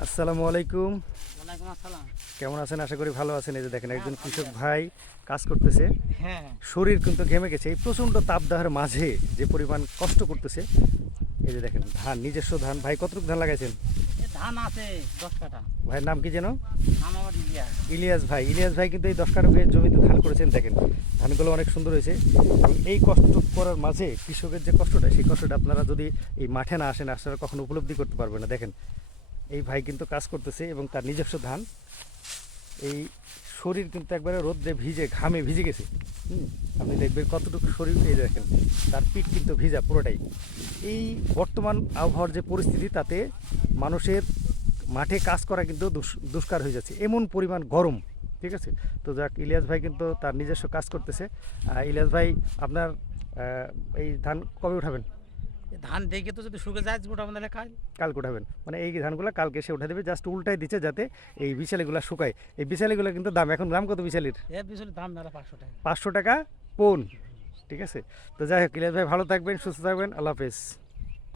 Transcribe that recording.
আসসালামু আলাইকুম। ওয়ালাইকুম আসসালাম। কেমন আছেন? আশা করি ভালো আছেন। এই যে দেখেন একজন কৃষক ভাই কাজ করতেছে, হ্যাঁ, শরীর কিন্তু ঘেমে গেছে এই প্রচণ্ড তাপদাহের মাঝে। যে পরিমাণ কষ্ট করতেছে, এই যে দেখেন ধান, নিজস্ব ধান। ভাই কতটুকু ধান লাগাইছেন? ধান আছে 10 কাঠা। ভাইয়ের নাম কি যেন? নাম আমার ইলিয়াস। ইলিয়াস ভাই। ইলিয়াস ভাই কিন্তু এই 10 কাঠা জমিতে ধান করেছেন। দেখেন ধানগুলো অনেক সুন্দর হয়েছে। এবং এই কষ্ট করার মাঝে কৃষকের যে কষ্টটা, সেই কষ্টটা আপনারা যদি এই মাঠে না আসেন, আপনারা কখনো উপলব্ধি করতে পারবেন না। দেখেন এই ভাই কিন্তু কাজ করতেছে এবং তার নিজস্ব ধান। এই শরীর কিন্তু একবারে রোদ্রে ভিজে, ঘামে ভিজে গেছে। আপনি দেখবেন কতটুকু শরীর, এই দেখেন তার পিঠ কিন্তু ভিজা পুরোটাই। এই বর্তমান আবহাওয়ার যে পরিস্থিতি, তাতে মানুষের মাঠে কাজ করা কিন্তু দুষ্কার হয়ে যাচ্ছে, এমন পরিমাণ গরম। ঠিক আছে, তো যাক, ইলিয়াস ভাই কিন্তু তার নিজস্ব কাজ করতেছে। ইলিয়াস ভাই, আপনার এই ধান কবে উঠাবেন? ধান দেখে তো যদি শুকে যায় গোটা আমাদের খাই। কালকে উঠাবেন? মানে এই ধানগুলো কালকে সে উঠে দেবে, জাস্ট উল্টাই দিচ্ছে যাতে এই বিশালিগুলো শুকায়। এই বিশালিগুলো কিন্তু দাম, এখন দাম কত বিশালির? বিশালের দাম মেলা 500 টাকা। 500 টাকা পোন। ঠিক আছে, তো যাই হোক, ইলিয়াস ভাই ভালো থাকবেন, সুস্থ থাকবেন, আল্লাহ হাফেজ।